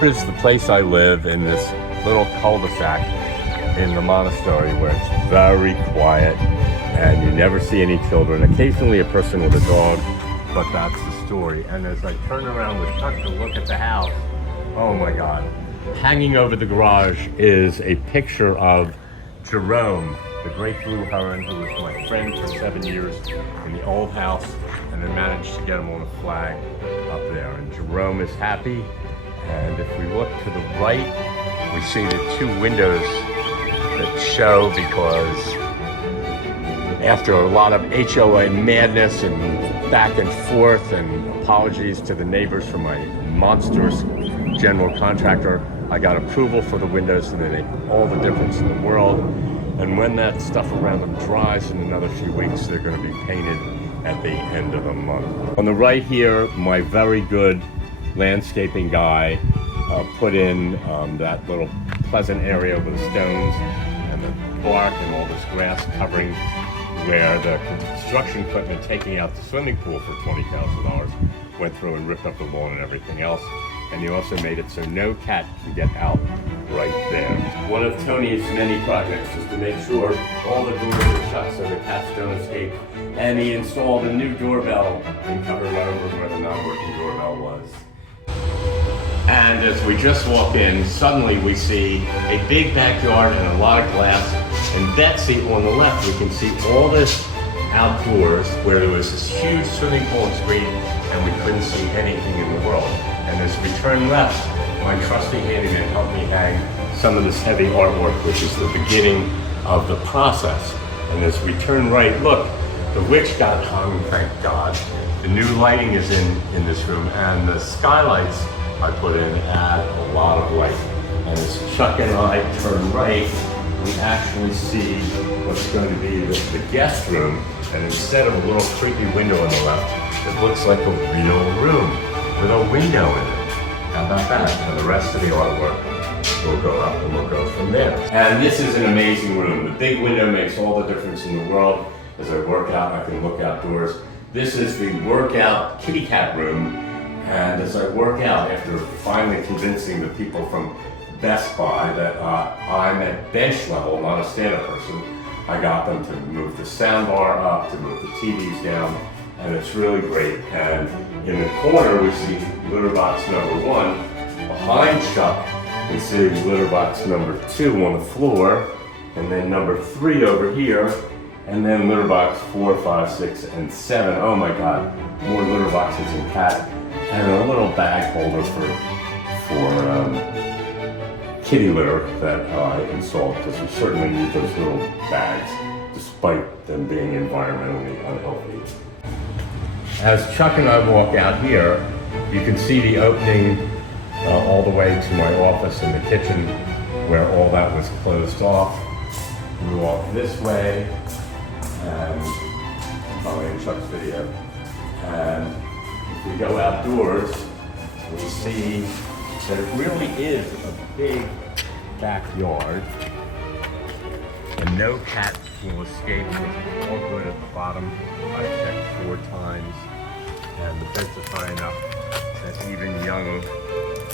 Here's the place I live in this little cul-de-sac in the monastery where it's very quiet and you never see any children. Occasionally a person with a dog, but that's the story. And as I turn around with Chuck to look at the house, oh my God. Hanging over the garage is a picture of Jerome, the great blue heron, who was my friend for 7 years in the old house, and I managed to get him on a flag up there. And Jerome is happy. And if we look to the right, we see the two windows that show, because after a lot of HOA madness and back and forth and apologies to the neighbors for my monstrous general contractor, I got approval for the windows, and they make all the difference in the world. And when that stuff around them dries in another few weeks, they're going to be painted at the end of the month. On the right here, my very good landscaping guy put in that little pleasant area with the stones and the bark and all this grass covering where the construction equipment taking out the swimming pool for $20,000 went through and ripped up the lawn and everything else. And you also made it so no cat can get out right there. One of Tony's many projects is to make sure all the doors are shut so the cats don't escape. And he installed a new doorbell and covered over where the non-working doorbell was. And as we just walk in, suddenly we see a big backyard and a lot of glass. And Betsy on the left, we can see all this outdoors where there was this huge swimming pool and screen and we couldn't see anything in the world. And as we turn left, my trusty handyman helped me hang some of this heavy artwork, which is the beginning of the process. And as we turn right, look, the witch got hung, thank God. The new lighting is in this room, and the skylights I put in add a lot of light. And as Chuck and I turn right, we actually see what's going to be the guest room. And instead of a little creepy window on the left, it looks like a real room with a window in it. How about that? And the rest of the artwork will go up and we'll go from there. And this is an amazing room. The big window makes all the difference in the world. As I work out, I can look outdoors. This is the workout kitty cat room. And as I work out, after finally convincing the people from Best Buy that I'm at bench level, not a stand-up person, I got them to move the sound bar up, to move the TVs down, and it's really great. And in the corner, we see litter box number 1. Behind Chuck, we see litter box number 2 on the floor, and then number 3 over here, and then litter box 4, 5, 6, and 7. Oh my God, more litter boxes and cat, and a little bag holder for kitty litter that I installed, because we certainly need those little bags, despite them being environmentally unhealthy. As Chuck and I walk out here, you can see the opening all the way to my office and the kitchen, where all that was closed off. We walk this way, and probably in Chuck's video, and if we go outdoors, we see that it really is a big backyard, and no cat will escape. It's all good at the bottom. I checked 4 times, and the fence is high enough that even young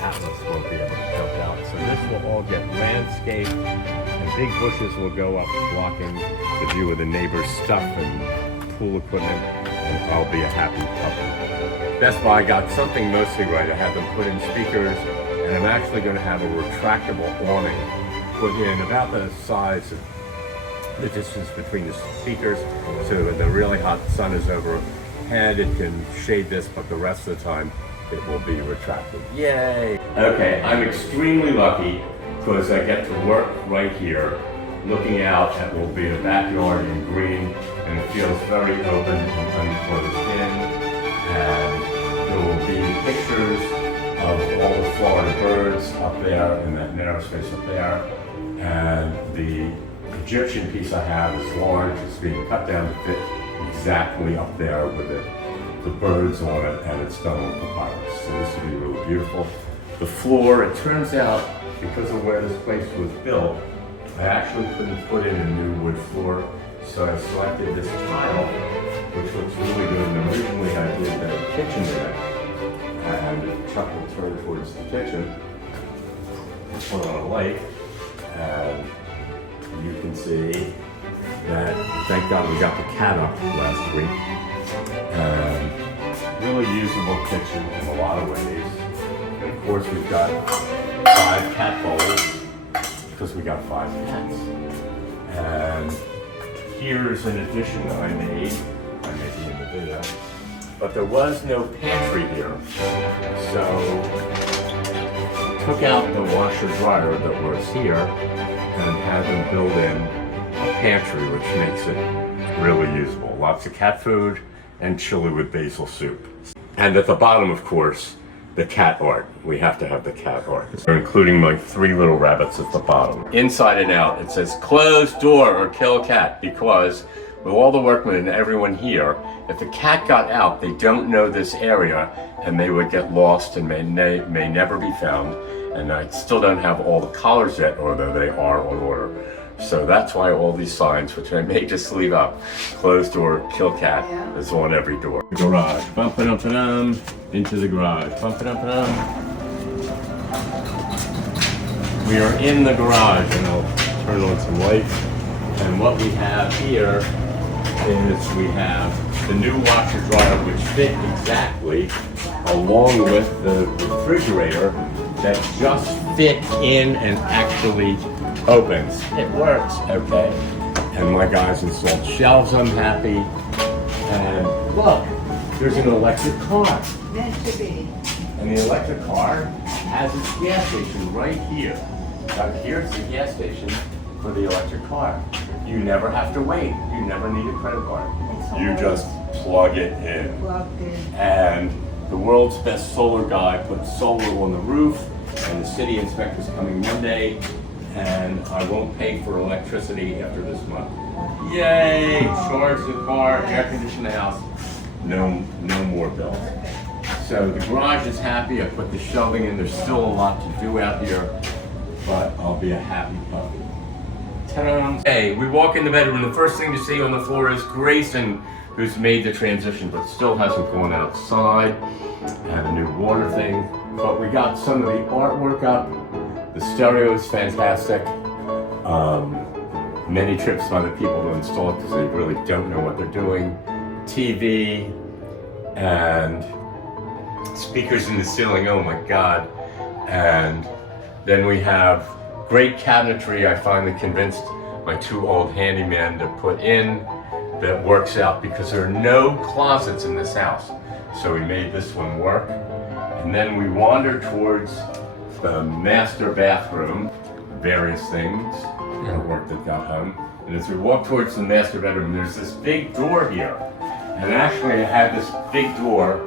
Atlas won't be able to jump out. So this will all get landscaped, and big bushes will go up blocking the view of the neighbor's stuff and pool equipment, and I'll be a happy puppy. Best Buy got something mostly right. I had them put in speakers, and I'm actually going to have a retractable awning put in about the size of the distance between the speakers, so when the really hot sun is overhead, it can shade this, but the rest of the time it will be retracted. Yay! Okay, I'm extremely lucky because I get to work right here, looking out at what will be the backyard in green, and it feels very open and unclosed in. And there will be pictures of all the Florida birds up there in that narrow space up there. And the Egyptian piece I have is large. It's being cut down to fit exactly up there with the birds on it, and it's done on papyrus. So this will be really beautiful. The floor, it turns out, because of where this place was built, I actually couldn't put in a new wood floor, so I selected this tile, which looks really good. And originally I did the kitchen there, and Chuck will turn towards the kitchen. put on a light, and you can see that, thank God we got the cat up last week. And really usable kitchen in a lot of ways. And of course we've got 5 cat bowls because we got 5 cats. And here's an addition that I made in the video. But there was no pantry here. So took out the washer dryer that was here and had them build in a pantry, which makes it really usable. Lots of cat food and chili with basil soup. And at the bottom, of course, the cat art. We have to have the cat art. Including my 3 little rabbits at the bottom. Inside and out, it says close door or kill cat, because with all the workmen and everyone here, if the cat got out, they don't know this area and they would get lost and may never be found. And I still don't have all the collars yet, although they are on order. So that's why all these signs, which I may just leave up, closed door, kill cat, is on every door. Garage, bum-ba-dum-ba-dum, into the garage, bum-ba-dum-ba-dum. We are in the garage, and I'll turn on some lights. And what we have here is we have the new washer dryer, which fit exactly along with the refrigerator that just fit in and actually opens. It works, okay. And my guys installed shelves, I'm happy. And look, there's an electric car. Meant to be. And the electric car has its gas station right here. Here's the gas station for the electric car. You never have to wait. You never need a credit card. You just plug it in. Plugged in. And the world's best solar guy put solar on the roof, and the city inspector's coming Monday, and I won't pay for electricity after this month. Yay! Charge the car, air condition the house. No more bills. So the garage is happy. I put the shelving in. There's still a lot to do out here, but I'll be a happy puppy. Ta-da! Hey, we walk in the bedroom. The first thing to see on the floor is Grayson, who's made the transition, but still hasn't gone outside. And a new water thing. But we got some of the artwork up. The stereo is fantastic. Many trips by the people to install it because they really don't know what they're doing. TV and speakers in the ceiling, oh my God. And then we have great cabinetry I finally convinced my 2 old handymen to put in that works out because there are no closets in this house. So we made this one work. And then we wander towards the master bathroom, various things at work that got home. And as we walk towards the master bedroom, there's this big door here. And actually I had this big door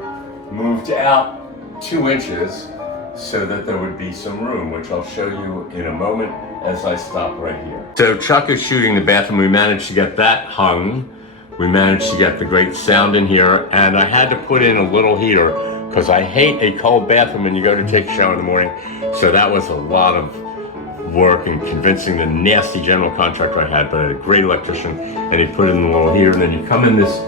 moved out 2 inches so that there would be some room, which I'll show you in a moment as I stop right here. So Chuck is shooting the bathroom. We managed to get that hung. We managed to get the great sound in here, and I had to put in a little heater because I hate a cold bathroom when you go to take a shower in the morning. So that was a lot of work and convincing the nasty general contractor I had, but I had a great electrician, and he put in the little heater. And then you come in this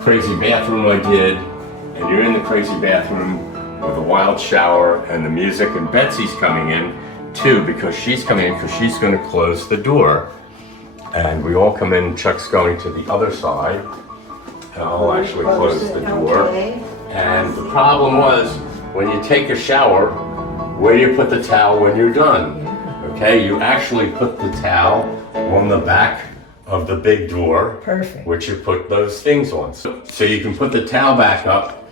crazy bathroom I did, and you're in the crazy bathroom with a wild shower and the music, and Betsy's coming in too because she's coming in because she's going to close the door. And we all come in, Chuck's going to the other side, and I'll actually close the door. And the problem was, when you take a shower, where do you put the towel when you're done? Okay, you actually put the towel on the back of the big door, Perfect. which you put those things on. So you can put the towel back up,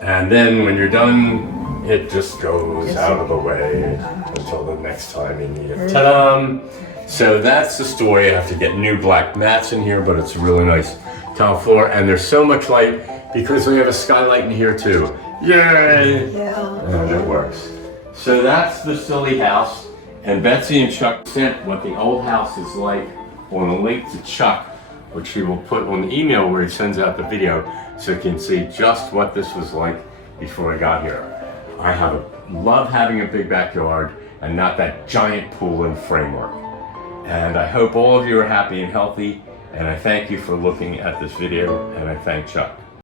and then when you're done, it just goes out of the way until the next time you need it. Ta-da! So that's the story. I have to get new black mats in here, but it's a really nice tile floor, and there's so much light because we have a skylight in here too. Yay! Yeah. And it works. So that's the silly house, and Betsy and Chuck sent what the old house is like on a link to Chuck, which he will put on the email where he sends out the video, so you can see just what this was like before I got here. I love having a big backyard and not that giant pool and framework. And I hope all of you are happy and healthy, and I thank you for looking at this video, and I thank Chuck.